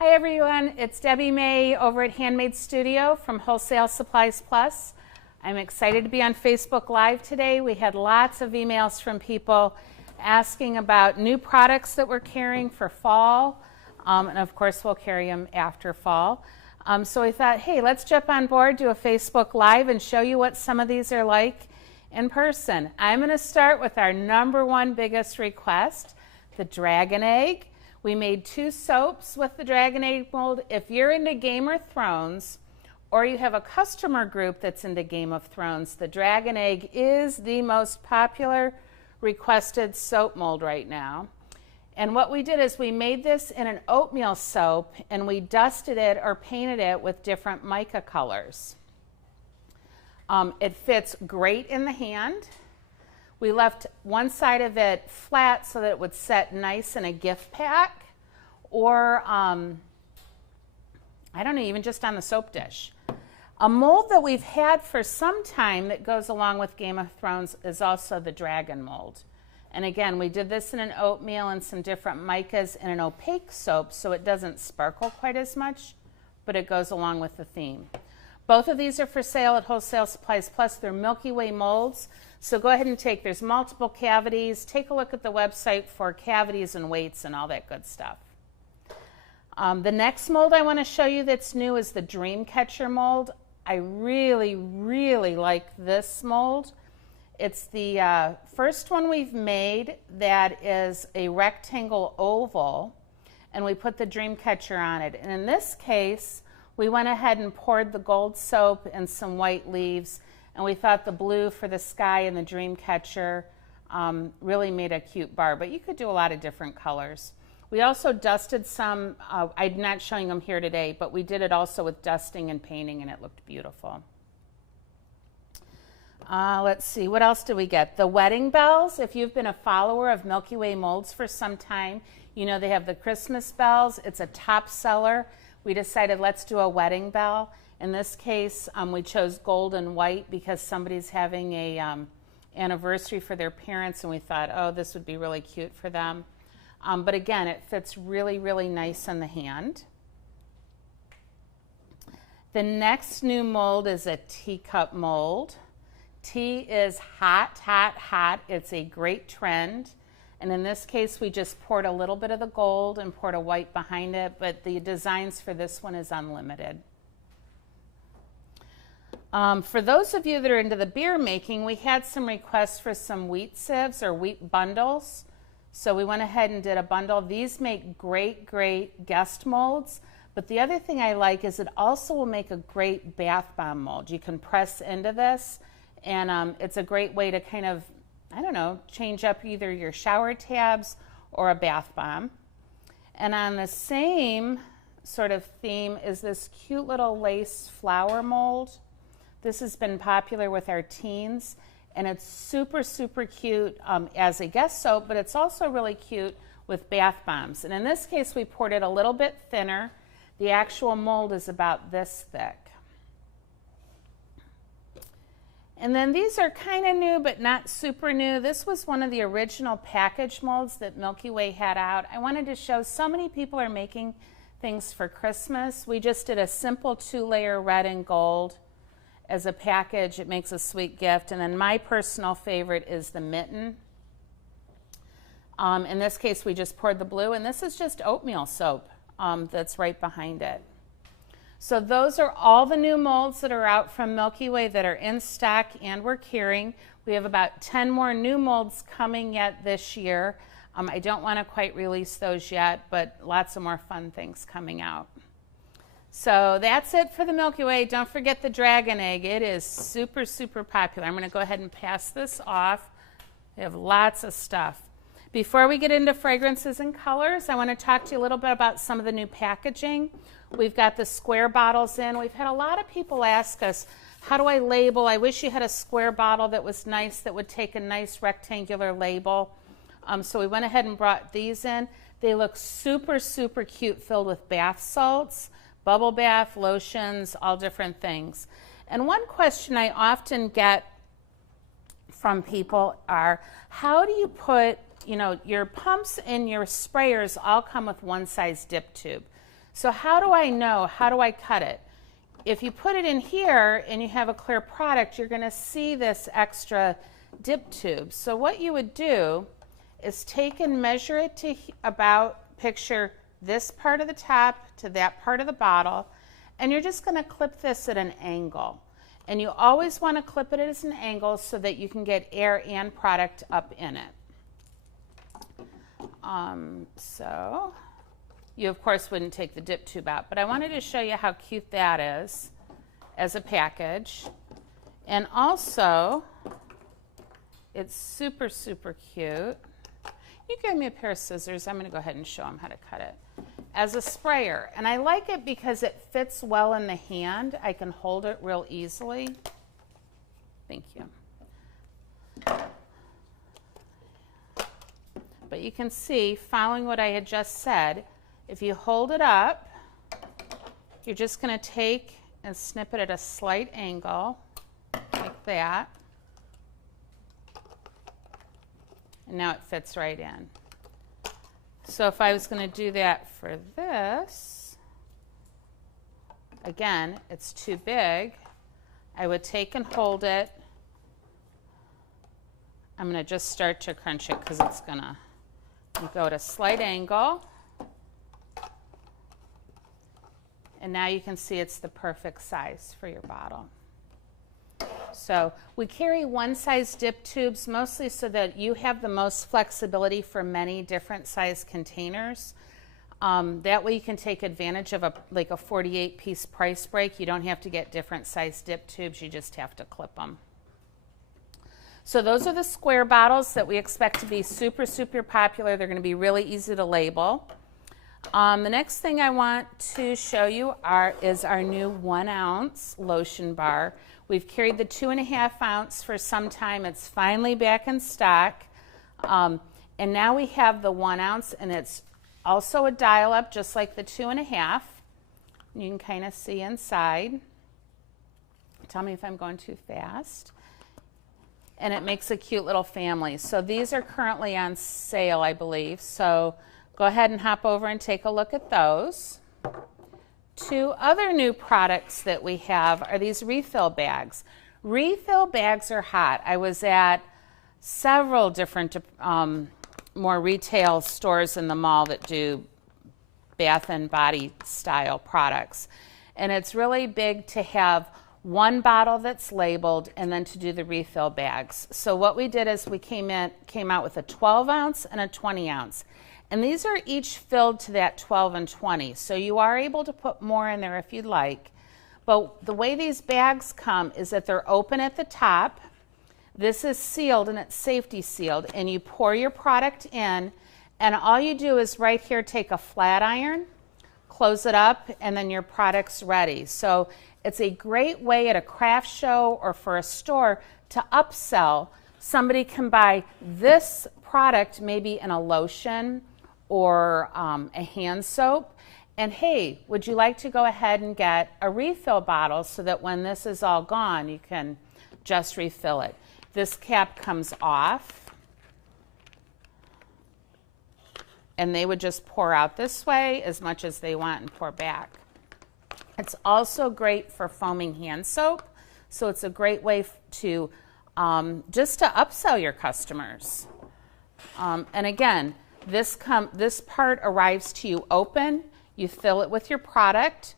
Hi everyone, it's Debbie May over at Handmade Studio from Wholesale Supplies Plus. I'm excited to be on Facebook Live today. We had lots of emails from people asking about new products that we're carrying for fall, and of course we'll carry them after fall. So we thought, hey, let's jump on board, do a Facebook Live and show you what some of these are like in person. I'm going to start with our number one biggest request, the Dragon Egg. We made 2 soaps with the Dragon Egg mold. If you're into Game of Thrones or you have a customer group that's into Game of Thrones, the Dragon Egg is the most popular requested soap mold right now. And what we did is we made this in an oatmeal soap and we dusted it or painted it with different mica colors. It fits great in the hand. We left one side of it flat so that it would set nice in a gift pack or, I don't know, even just on the soap dish. A mold that we've had for some time that goes along with Game of Thrones is also the dragon mold. And again, we did this in an oatmeal and some different micas in an opaque soap so it doesn't sparkle quite as much, but it goes along with the theme. Both of these are for sale at Wholesale Supplies Plus. They're Milky Way molds. So go ahead and there's multiple cavities. Take a look at the website for cavities and weights and all that good stuff. The next mold I want to show you that's new is the Dreamcatcher mold. I really, really like this mold. It's the first one we've made that is a rectangle oval, and we put the Dreamcatcher on it. And in this case, we went ahead and poured the gold soap and some white leaves, and we thought the blue for the sky and the Dreamcatcher really made a cute bar, but you could do a lot of different colors. We also dusted some, I'm not showing them here today, but we did it also with dusting and painting, and it looked beautiful. Let's see, what else did we get? The wedding bells. If you've been a follower of Milky Way molds for some time, you know they have the Christmas bells. It's a top seller. We decided let's do a wedding bell. In this case, we chose gold and white because somebody's having a anniversary for their parents, and we thought, oh, this would be really cute for them. But again, it fits really, really nice in the hand. The next new mold is a teacup mold. Tea is hot, hot, hot. It's a great trend. And in this case, we just poured a little bit of the gold and poured a white behind it, but the designs for this one is unlimited. For those of you that are into the beer making, we had some requests for some wheat sieves or wheat bundles. So we went ahead and did a bundle. These make great, great guest molds. But the other thing I like is it also will make a great bath bomb mold. You can press into this, and it's a great way to kind of, I don't know, change up either your shower tabs or a bath bomb. And on the same sort of theme is this cute little lace flower mold. This has been popular with our teens, and it's super, super cute as a guest soap, but it's also really cute with bath bombs. And in this case, we poured it a little bit thinner. The actual mold is about this thick. And then these are kind of new, but not super new. This was one of the original package molds that Milky Way had out. I wanted to show so many people are making things for Christmas. We just did a simple 2-layer red and gold as a package. It makes a sweet gift. And then my personal favorite is the mitten. In this case, we just poured the blue, and this is just oatmeal soap that's right behind it. So those are all the new molds that are out from Milky Way that are in stock and we're carrying. We have about 10 more new molds coming yet this year. I don't want to quite release those yet, but lots of more fun things coming out. So that's it for the Milky Way. Don't forget the Dragon Egg. It is super, super popular. I'm going to go ahead and pass this off. We have lots of stuff. Before we get into fragrances and colors, I want to talk to you a little bit about some of the new packaging. We've got the square bottles in. We've had a lot of people ask us, how do I label? I wish you had a square bottle that was nice, that would take a nice rectangular label. So we went ahead and brought these in. They look super, super cute, filled with bath salts, bubble bath, lotions, all different things. And one question I often get from people are, how do you put, you know, your pumps and your sprayers all come with one size dip tube. So how do I know? How do I cut it? If you put it in here and you have a clear product, you're going to see this extra dip tube. So what you would do is take and measure it to picture this part of the top to that part of the bottle, and you're just going to clip this at an angle. And you always want to clip it at an angle so that you can get air and product up in it. So you of course wouldn't take the dip tube out, but I wanted to show you how cute that is as a package. And also it's super, super cute. You give me a pair of scissors. I'm going to go ahead and show them how to cut it. As a sprayer. And I like it because it fits well in the hand. I can hold it real easily. Thank you. But you can see, following what I had just said, if you hold it up, you're just going to take and snip it at a slight angle, like that. And now it fits right in. So if I was going to do that for this, again, it's too big. I would take and hold it. I'm going to just start to crunch it because it's going to go at a slight angle. And now you can see it's the perfect size for your bottle. So we carry one size dip tubes mostly so that you have the most flexibility for many different size containers. That way you can take advantage of a 48-piece price break. You don't have to get different size dip tubes, you just have to clip them. So those are the square bottles that we expect to be super, super popular. They're going to be really easy to label. The next thing I want to show you is our new 1 ounce lotion bar. We've carried the 2.5 ounce for some time. It's finally back in stock. And now we have the 1 ounce, and it's also a dial up just like the 2.5. You can kind of see inside. Tell me if I'm going too fast. And it makes a cute little family. So these are currently on sale, I believe. So go ahead and hop over and take a look at those. 2 other new products that we have are these refill bags. Refill bags are hot. I was at several different more retail stores in the mall that do bath and body style products. And it's really big to have one bottle that's labeled and then to do the refill bags. So what we did is we came out with a 12 ounce and a 20 ounce. And these are each filled to that 12 and 20. So you are able to put more in there if you'd like. But the way these bags come is that they're open at the top. This is sealed and it's safety sealed. And you pour your product in. And all you do is right here take a flat iron, close it up, and then your product's ready. So it's a great way at a craft show or for a store to upsell. Somebody can buy this product maybe in a lotion or a hand soap, and hey, would you like to go ahead and get a refill bottle so that when this is all gone you can just refill it. This cap comes off and they would just pour out this way as much as they want and pour back. It's also great for foaming hand soap, so it's a great way to just to upsell your customers. And again, this part arrives to you open. You fill it with your product,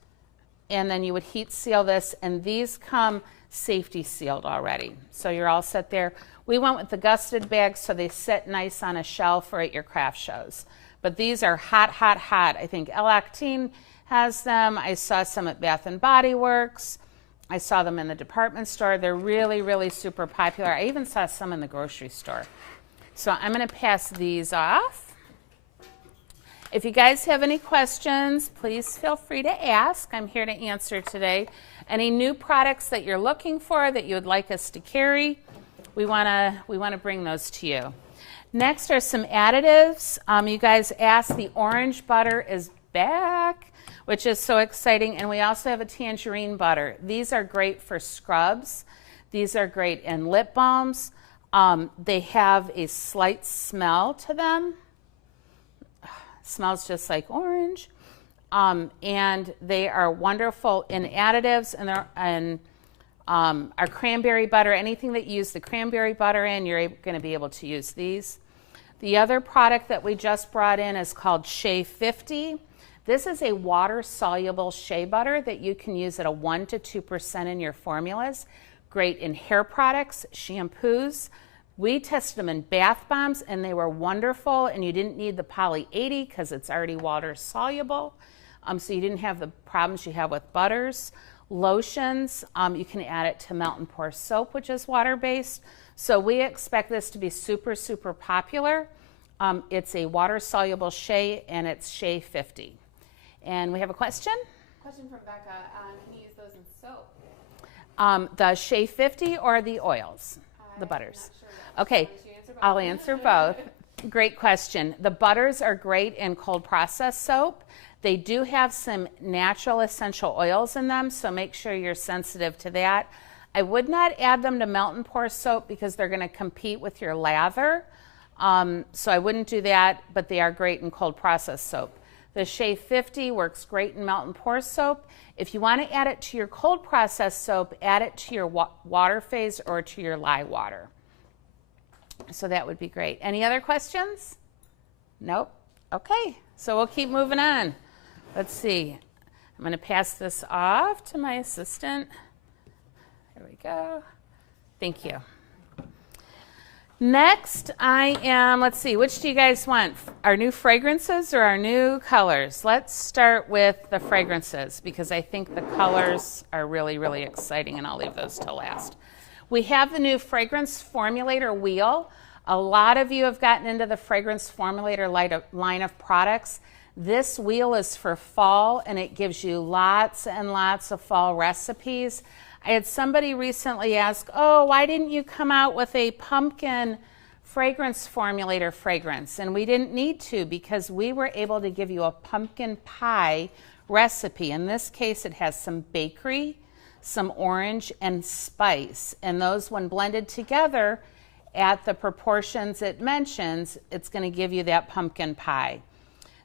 and then you would heat seal this, and these come safety sealed already. So you're all set there. We went with the gusseted bags so they sit nice on a shelf or at your craft shows. But these are hot, hot, hot. I think L-Actine has them. I saw some at Bath and Body Works. I saw them in the department store. They're really, really super popular. I even saw some in the grocery store. So I'm going to pass these off. If you guys have any questions, please feel free to ask. I'm here to answer today. Any new products that you're looking for that you would like us to carry, we want to bring those to you. Next are some additives. You guys asked, the orange butter is back, which is so exciting. And we also have a tangerine butter. These are great for scrubs. These are great in lip balms. They have a slight smell to them. Smells just like orange. and they are wonderful in additives, and our cranberry butter, anything that you use the cranberry butter in, you're going to be able to use these. The other product that we just brought in is called Shea 50. This is a water-soluble shea butter that you can use at a 1 to 2% in your formulas. Great in hair products, shampoos. We tested them in bath bombs, and they were wonderful, and you didn't need the poly 80 because it's already water-soluble, so you didn't have the problems you have with butters. Lotions, you can add it to melt and pour soap, which is water-based. So we expect this to be super, super popular. It's a water-soluble shea, and it's Shea 50. And we have a question? Question from Becca. Can you use those in soap? The Shea 50 or the oils? The butters. Not sure. Okay, I'll answer both. Great question. The butters are great in cold process soap. They do have some natural essential oils in them, so make sure you're sensitive to that. I would not add them to melt and pour soap because they're going to compete with your lather. So I wouldn't do that, but they are great in cold process soap. The Shea 50 works great in melt and pour soap. If you want to add it to your cold process soap, add it to your water phase or to your lye water. So that would be great. Any other questions? Nope. Okay, so we'll keep moving on. Let's see. I'm going to pass this off to my assistant. There we go. Thank you. Next, let's see, which do you guys want? Our new fragrances or our new colors? Let's start with the fragrances because I think the colors are really, really exciting, and I'll leave those till last. We have the new Fragrance Formulator wheel. A lot of you have gotten into the Fragrance Formulator line of products. This wheel is for fall, and it gives you lots and lots of fall recipes. I had somebody recently ask, oh, why didn't you come out with a pumpkin fragrance formulator fragrance? And we didn't need to because we were able to give you a pumpkin pie recipe. In this case, it has some bakery, some orange, and spice. And those, when blended together at the proportions it mentions, it's going to give you that pumpkin pie.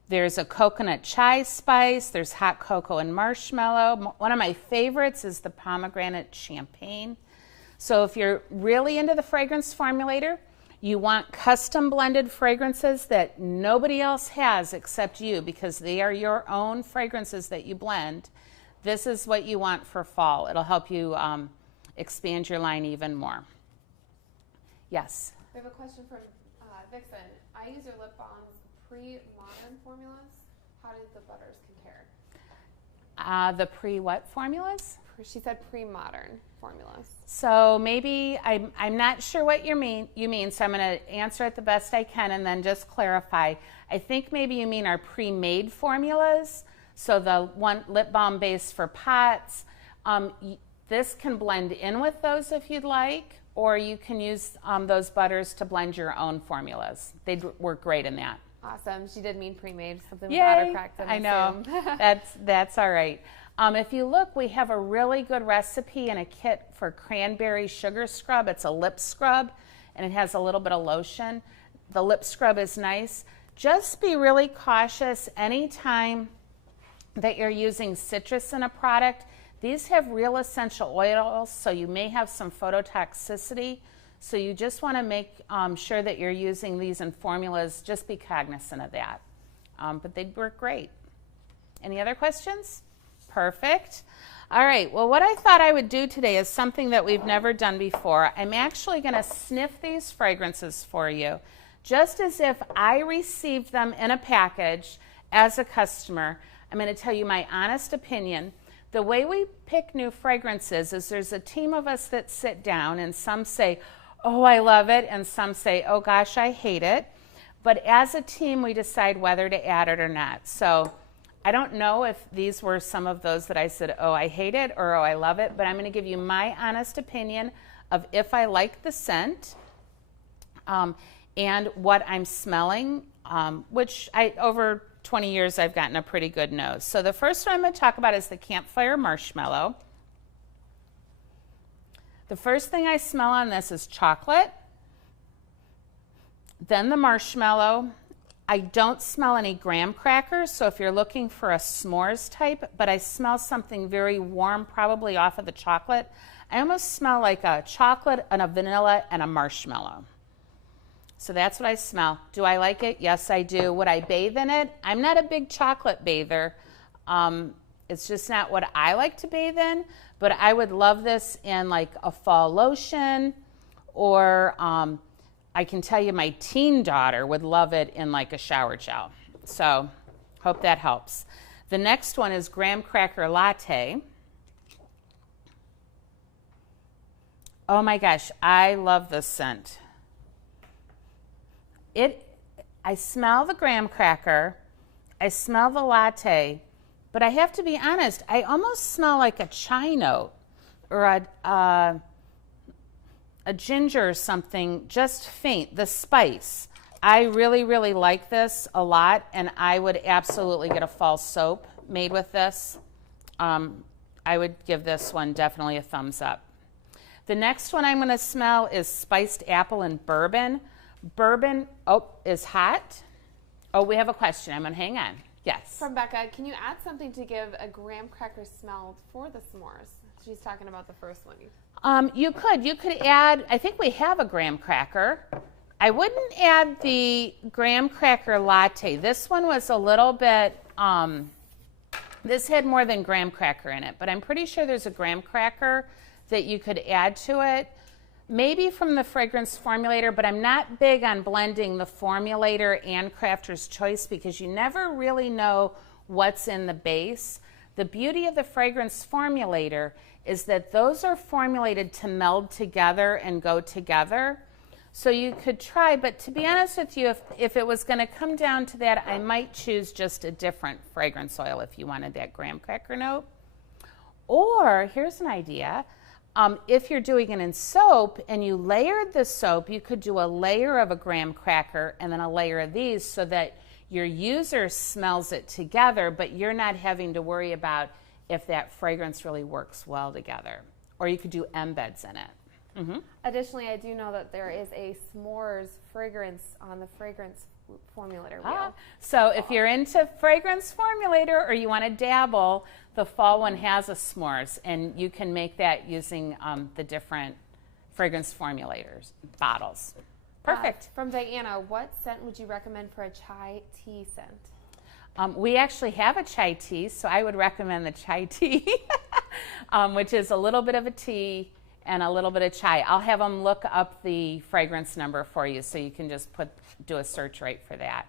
There's a coconut chai spice, there's hot cocoa and marshmallow. One of my favorites is the pomegranate champagne. So if you're really into the fragrance formulator, you want custom blended fragrances that nobody else has except you because they are your own fragrances that you blend. This is what you want for fall. It'll help you expand your line even more. Yes? We have a question from Vixen. I use your lip balms pre-modern formulas. How do the butters compare? The pre-what formulas? She said pre-modern formulas. So maybe, I'm not sure what you mean, so I'm going to answer it the best I can and then just clarify. I think maybe you mean our pre-made formulas. So the one lip balm base for pots. This can blend in with those if you'd like, or you can use those butters to blend your own formulas. They'd work great in that. Awesome. She did mean pre-made, something with Yay. batter cracked. I know. That's all right. If you look, we have a really good recipe in a kit for cranberry sugar scrub. It's a lip scrub, and it has a little bit of lotion. The lip scrub is nice. Just be really cautious anytime that you're using citrus in a product. These have real essential oils, so you may have some phototoxicity. So you just want to make sure that you're using these in formulas. Just be cognizant of that. But they'd work great. Any other questions? Perfect. All right, well, what I thought I would do today is something that we've never done before. I'm actually going to sniff these fragrances for you, just as if I received them in a package as a customer. I'm going to tell you my honest opinion. The way we pick new fragrances is there's a team of us that sit down, and some say, oh, I love it, and some say, oh gosh, I hate it. But as a team, we decide whether to add it or not. So I don't know if these were some of those that I said, oh, I hate it, or oh, I love it, but I'm going to give you my honest opinion of if I like the scent and what I'm smelling, which over 20 years I've gotten a pretty good nose. So the first one I'm going to talk about is the Campfire Marshmallow. The first thing I smell on this is chocolate, then the marshmallow. I don't smell any graham crackers, so if you're looking for a s'mores type, but I smell something very warm, probably off of the chocolate. I almost smell like a chocolate and a vanilla and a marshmallow. So that's what I smell. Do I like it? Yes, I do. Would I bathe in it? I'm not a big chocolate bather. It's just not what I like to bathe in, but I would love this in like a fall lotion, or I can tell you my teen daughter would love it in like a shower gel. So hope that helps. The next one is graham cracker latte. Oh my gosh, I love this scent. I smell the graham cracker, I smell the latte, but I have to be honest, I almost smell like a chai note or a ginger or something, just faint, the spice. I really, really like this a lot, and I would absolutely get a fall soap made with this. I would give this one definitely a thumbs up. The next one I'm going to smell is spiced apple and bourbon. Bourbon, is hot. Oh, we have a question. I'm going to hang on. Yes. From Becca, can you add something to give a graham cracker smell for the s'mores? She's talking about the first one. You could add, I think we have a graham cracker. I wouldn't add the graham cracker latte. This one was a little bit, this had more than graham cracker in it, but I'm pretty sure there's a graham cracker that you could add to it. Maybe from the Fragrance Formulator, but I'm not big on blending the Formulator and Crafter's Choice because you never really know what's in the base. The beauty of the Fragrance Formulator is that those are formulated to meld together and go together. So you could try, but to be honest with you, if it was going to come down to that, I might choose just a different fragrance oil if you wanted that graham cracker note. Or here's an idea. If you're doing it in soap and you layered the soap, you could do a layer of a graham cracker and then a layer of these so that your user smells it together, but you're not having to worry about if that fragrance really works well together. Or you could do embeds in it. Mm-hmm. Additionally, I do know that there is a s'mores fragrance on the Fragrance Formulator wheel. So if you're into Fragrance Formulator or you want to dabble, the fall one has a s'mores, and you can make that using the different Fragrance Formulators bottles. Perfect. From Diana, what scent would you recommend for a chai tea scent? We actually have a chai tea, so I would recommend the chai tea, which is a little bit of a tea and a little bit of chai. I'll have them look up the fragrance number for you so you can just do a search right for that.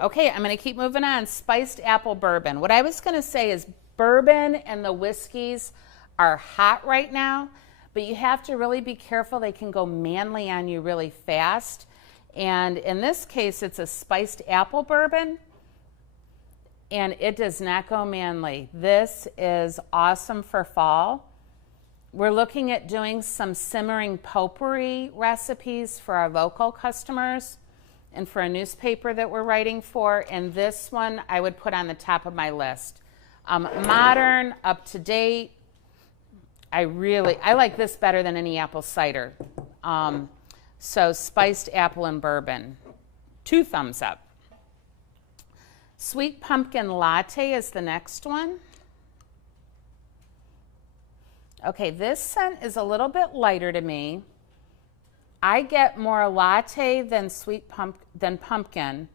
Okay, I'm going to keep moving on. Spiced apple bourbon. What I was going to say is bourbon and the whiskeys are hot right now, but you have to really be careful. They can go manly on you really fast. And in this case, it's a spiced apple bourbon, and it does not go manly. This is awesome for fall. We're looking at doing some simmering potpourri recipes for our local customers and for a newspaper that we're writing for, and this one I would put on the top of my list. Modern, up to date. I like this better than any apple cider. So spiced apple and bourbon, 2 thumbs up. Sweet pumpkin latte is the next one. Okay, this scent is a little bit lighter to me. I get more latte than than pumpkin,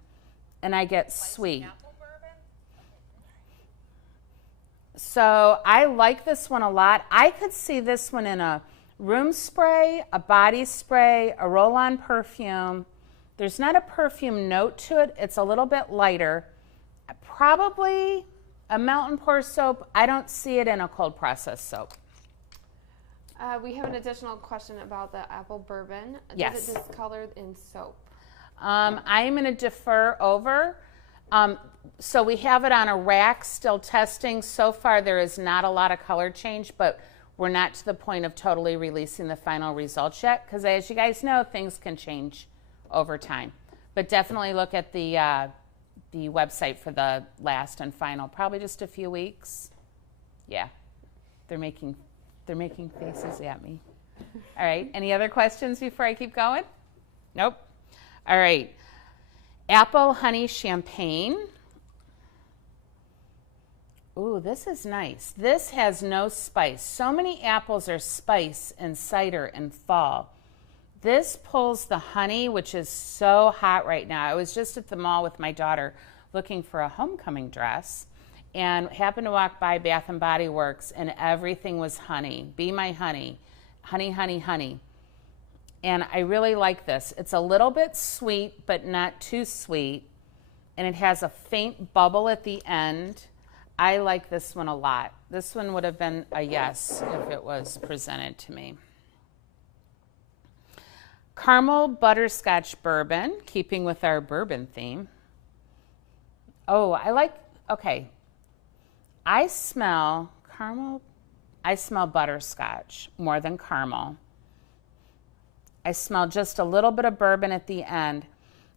and I get sweet. So I like this one a lot. I could see this one in a room spray, a body spray, a roll-on perfume. There's not a perfume note to it. It's a little bit lighter. Probably a melt and pour soap. I don't see it in a cold process soap. We have an additional question about the apple bourbon. Yes. Does it discolor in soap? I'm going to defer over. So we have it on a rack, still testing. So far, there is not a lot of color change, but we're not to the point of totally releasing the final results yet, because as you guys know, things can change over time. But definitely look at the website for the last and final. Probably just a few weeks. Yeah, they're making faces at me. All right, any other questions before I keep going? Nope. All right. Apple honey champagne. Ooh, this is nice. This has no spice. So many apples are spice in cider in fall. This pulls the honey, which is so hot right now. I was just at the mall with my daughter looking for a homecoming dress and happened to walk by Bath and Body Works and everything was honey. Be my honey. Honey, honey, honey. And I really like this. It's a little bit sweet, but not too sweet. And it has a faint bubble at the end. I like this one a lot. This one would have been a yes if it was presented to me. Caramel butterscotch bourbon, keeping with our bourbon theme. Oh, okay. I smell butterscotch more than caramel. I smell just a little bit of bourbon at the end.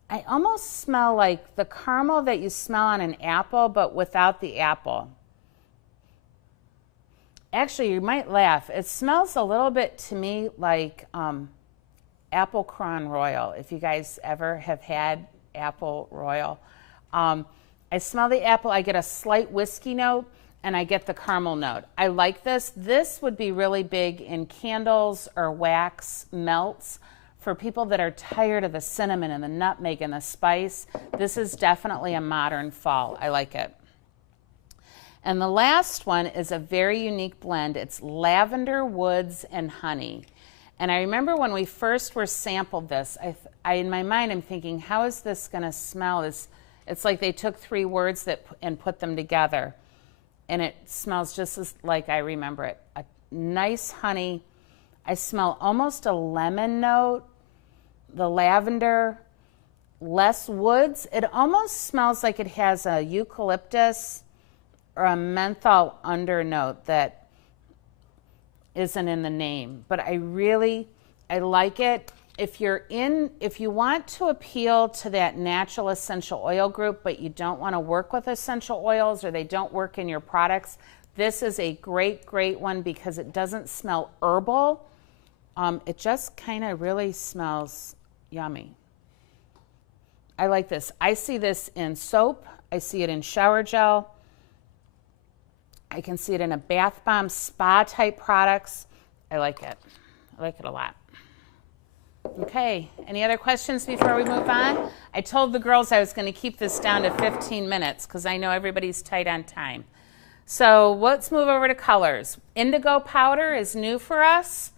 I almost smell like the caramel that you smell on an apple, but without the apple. Actually, you might laugh. It smells a little bit to me like apple Crown Royal, if you guys ever have had apple Royal. I smell the apple. I get a slight whiskey note, and I get the caramel note. I like this. This would be really big in candles or wax melts. For people that are tired of the cinnamon and the nutmeg and the spice, this is definitely a modern fall. I like it. And the last one is a very unique blend. It's lavender, woods, and honey. And I remember when we first were sampled this, in my mind I'm thinking, how is this going to smell? It's like they took 3 words and put them together. And it smells just like I remember it. A nice honey. I smell almost a lemon note, the lavender, less woods. It almost smells like it has a eucalyptus or a menthol undernote that isn't in the name. But I like it. If you want to appeal to that natural essential oil group, but you don't want to work with essential oils or they don't work in your products, this is a great, great one because it doesn't smell herbal. It just kind of really smells yummy. I like this. I see this in soap. I see it in shower gel. I can see it in a bath bomb, spa type products. I like it. I like it a lot. Okay, any other questions before we move on? I told the girls I was going to keep this down to 15 minutes because I know everybody's tight on time. So let's move over to colors. Indigo powder is new for us.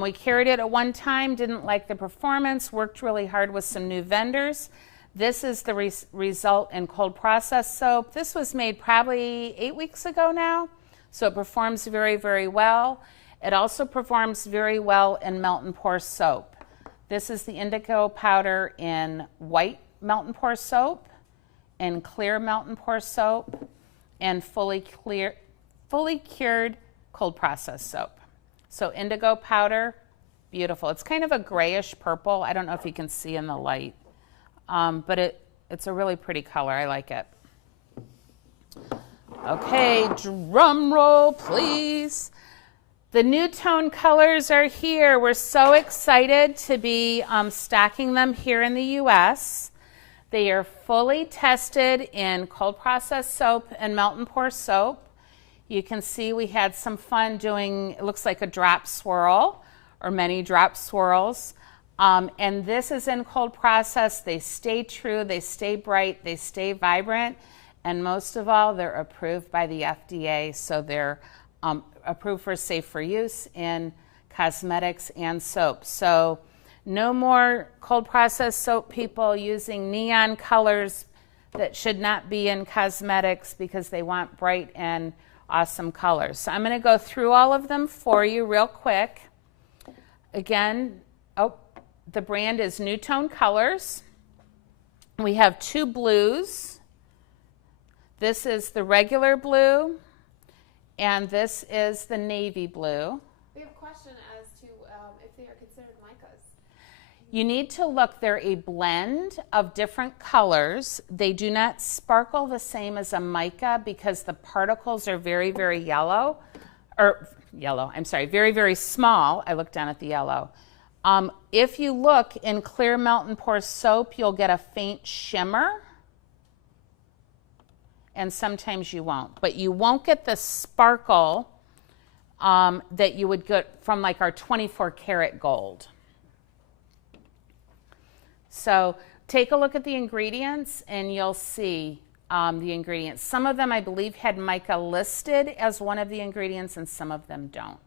We carried it at one time, didn't like the performance, worked really hard with some new vendors. This is the result in cold process soap. This was made probably 8 weeks ago now, so it performs very, very well. It also performs very well in melt and pour soap. This is the indigo powder in white melt and pour soap, in clear melt and pour soap, and fully cured cold process soap. So indigo powder, beautiful. It's kind of a grayish purple. I don't know if you can see in the light, but it's a really pretty color. I like it. Okay, drum roll, please. The NuTone Colors are here. We're so excited to be stocking them here in the U.S. They are fully tested in cold process soap and melt and pour soap. You can see we had some fun doing, it looks like a drop swirl or many drop swirls. And this is in cold process. They stay true, they stay bright, they stay vibrant, and most of all, they're approved by the FDA, so they're approved for safe for use in cosmetics and soap. So no more cold process soap people using neon colors that should not be in cosmetics because they want bright and awesome colors. So I'm going to go through all of them for you real quick. Again, the brand is NuTone Colors. We have 2 blues. This is the regular blue, and this is the navy blue. We have a question as to if they are considered micas. You need to look. They're a blend of different colors. They do not sparkle the same as a mica because the particles are very, very very, very small. I looked down at the yellow. If you look in clear melt and pour soap, you'll get a faint shimmer, and sometimes you won't. But you won't get the sparkle that you would get from like our 24 karat gold. So take a look at the ingredients and you'll see the ingredients. Some of them I believe had mica listed as one of the ingredients and some of them don't.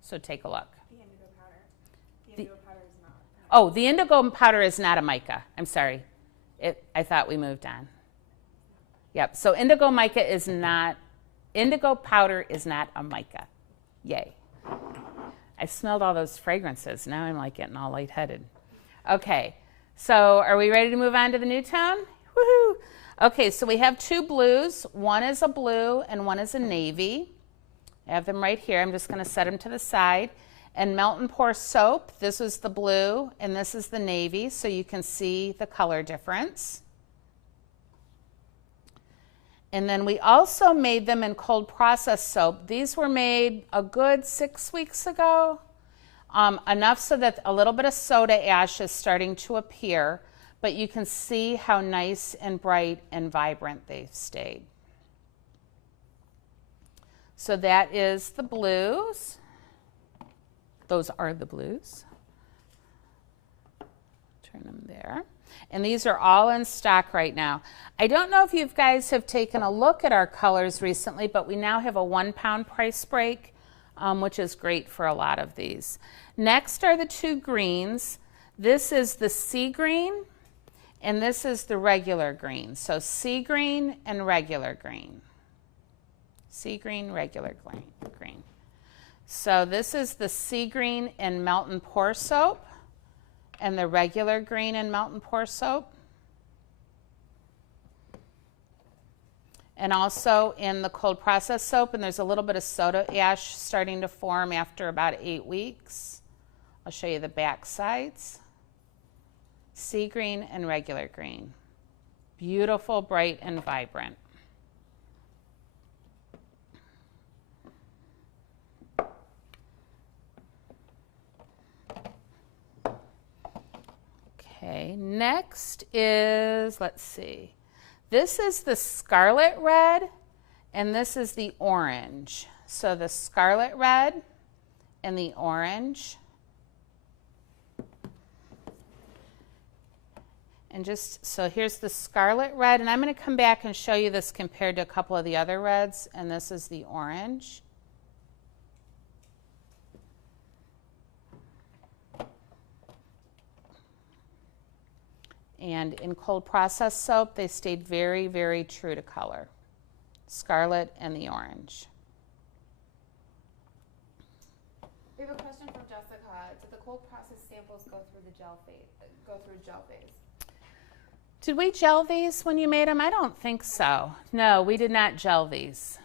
So take a look. The indigo powder. The indigo powder is not. Oh, the indigo powder is not a mica. I'm sorry. I thought we moved on. Yep, so indigo powder is not a mica. Yay. I smelled all those fragrances. Now I'm like getting all lightheaded. Okay, so are we ready to move on to the NuTone? Woohoo! Okay, so we have two blues. One is a blue and one is a navy. I have them right here. I'm just going to set them to the side. And melt and pour soap. This is the blue and this is the navy, so you can see the color difference. And then we also made them in cold process soap. These were made a good 6 weeks ago, enough so that a little bit of soda ash is starting to appear, but you can see how nice and bright and vibrant they've stayed. So that is the blues. Those are the blues. Turn them there. And these are all in stock right now. I don't know if you guys have taken a look at our colors recently, but we now have a £1 price break, which is great for a lot of these. Next are the two greens. This is the sea green, and this is the regular green. So sea green and regular green. Sea green, regular green. So this is the sea green in melt and pour soap, and the regular green in melt and pour soap. And also in the cold process soap, and there's a little bit of soda ash starting to form after about 8 weeks. I'll show you the back sides. Sea green and regular green. Beautiful, bright, and vibrant. Okay, next is, let's see, this is the scarlet red and this is the orange. So the scarlet red and the orange. And just, so here's the scarlet red, and I'm going to come back and show you this compared to a couple of the other reds, and this is the orange. And in cold process soap, they stayed very, very true to color. Scarlet and the orange. We have a question from Jessica. Did the cold process samples go through the gel phase? Did we gel these when you made them? I don't think so. No, we did not gel these.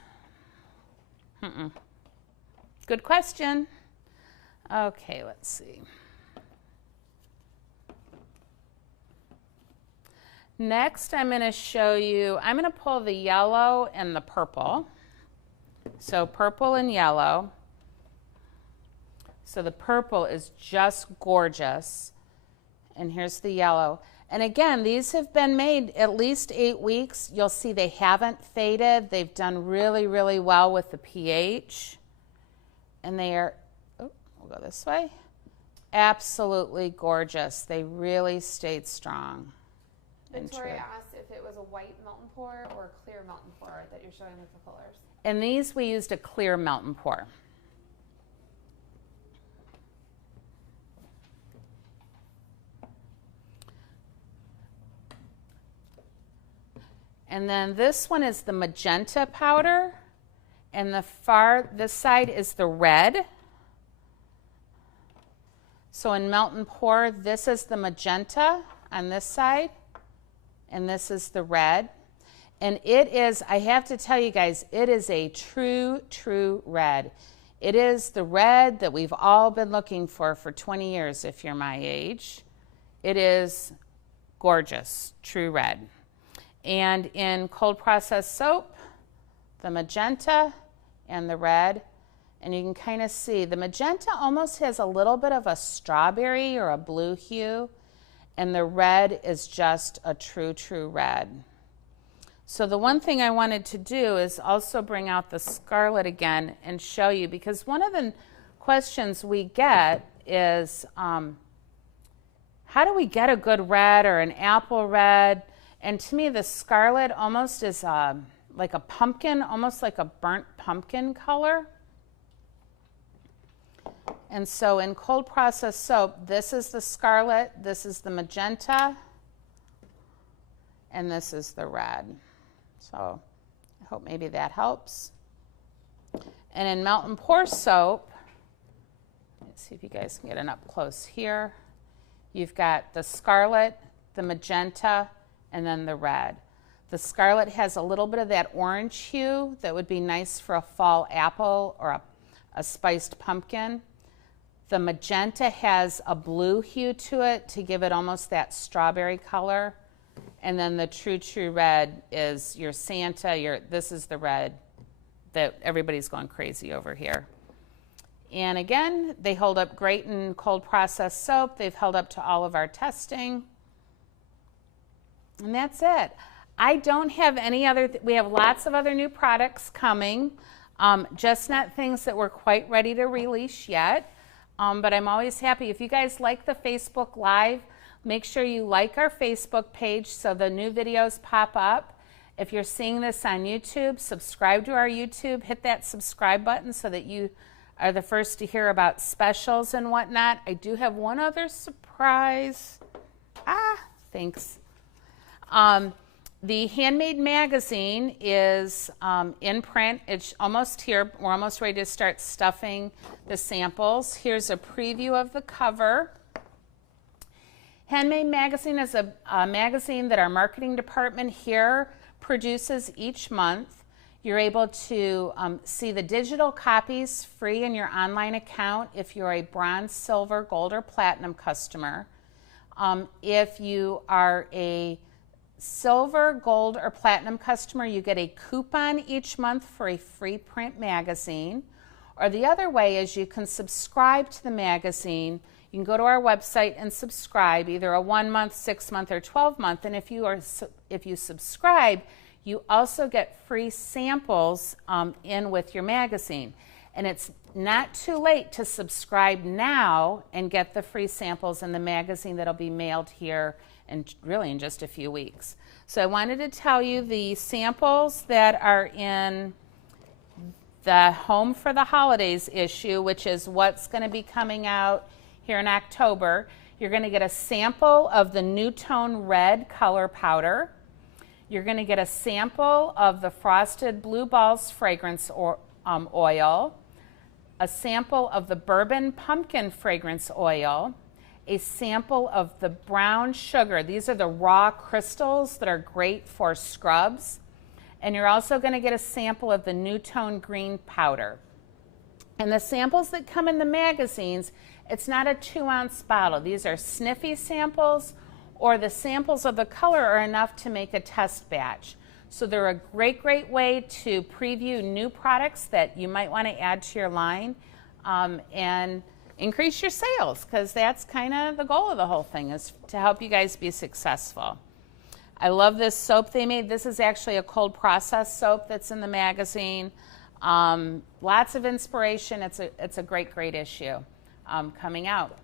Good question. Okay, let's see. Next, I'm going to show you, I'm going to pull the yellow and the purple. So purple and yellow. So the purple is just gorgeous. And here's the yellow. And again, these have been made at least 8 weeks. You'll see they haven't faded. They've done really, really well with the pH. And they are, oh, we'll go this way, absolutely gorgeous. They really stayed strong. Victoria asked if it was a white melt and pour or a clear melt and pour that you're showing with the colors. And these we used a clear melt and pour. And then this one is the magenta powder, and this side is the red. So in melt and pour, this is the magenta on this side, and this is the red. And it is, I have to tell you guys, it is a true, true red. It is the red that we've all been looking for 20 years, if you're my age. It is gorgeous, true red. And in cold process soap, the magenta and the red. And you can kind of see the magenta almost has a little bit of a strawberry or a blue hue, and the red is just a true red. So the one thing I wanted to do is also bring out the scarlet again and show you, because one of the questions we get is how do we get a good red or an apple red? And to me the scarlet almost is like a pumpkin, almost like a burnt pumpkin color. And so in cold process soap, this is the scarlet, this is the magenta, and this is the red. So I hope maybe that helps. And in melt and pour soap, let's see if you guys can get an up close here. You've got the scarlet, the magenta, and then the red. The scarlet has a little bit of that orange hue that would be nice for a fall apple or a spiced pumpkin. The magenta has a blue hue to it to give it almost that strawberry color. And then the true red is your Santa, this is the red that everybody's going crazy over here. And again, they hold up great in cold process soap. They've held up to all of our testing. And that's it. I don't have any other, we have lots of other new products coming, just not things that we're quite ready to release yet. But I'm always happy. If you guys like the Facebook Live, make sure you like our Facebook page so the new videos pop up. If you're seeing this on YouTube, subscribe to our YouTube. Hit that subscribe button so that you are the first to hear about specials and whatnot. I do have one other surprise. Thanks. The Handmade magazine is in print. It's almost here. We're almost ready to start stuffing the samples. Here's a preview of the cover. Handmade magazine is a magazine that our marketing department here produces each month. You're able to see the digital copies free in your online account if you're a bronze, silver, gold, or platinum customer. If you are a silver, gold, or platinum customer, you get a coupon each month for a free print magazine. Or the other way is you can subscribe to the magazine. You can go to our website and subscribe, either a 1 month, 6 month, or 12 month. And if you subscribe, you also get free samples in with your magazine. And it's not too late to subscribe now and get the free samples in the magazine that'll be mailed here and really in just a few weeks. So I wanted to tell you the samples that are in the Home for the Holidays issue, which is what's going to be coming out here in October. You're going to get a sample of the NuTone Red color powder. You're going to get a sample of the Frosted Blue Balls fragrance oil, a sample of the Bourbon Pumpkin fragrance oil, a sample of the brown sugar. These are the raw crystals that are great for scrubs. And you're also going to get a sample of the NuTone green powder. And the samples that come in the magazines, it's not a 2-ounce bottle. These are sniffy samples, or the samples of the color are enough to make a test batch. So they're a great way to preview new products that you might want to add to your line and increase your sales, because that's kind of the goal of the whole thing, is to help you guys be successful. I love this soap they made. This is actually a cold process soap that's in the magazine. Lots of inspiration. It's a great issue coming out.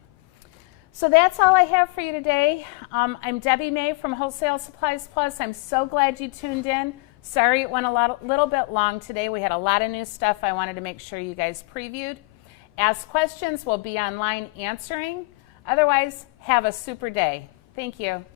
So that's all I have for you today. I'm Debbie May from Wholesale Supplies Plus. I'm so glad you tuned in. Sorry it went a little bit long today. We had a lot of new stuff I wanted to make sure you guys previewed. Ask questions. We'll be online answering. Otherwise, have a super day. Thank you.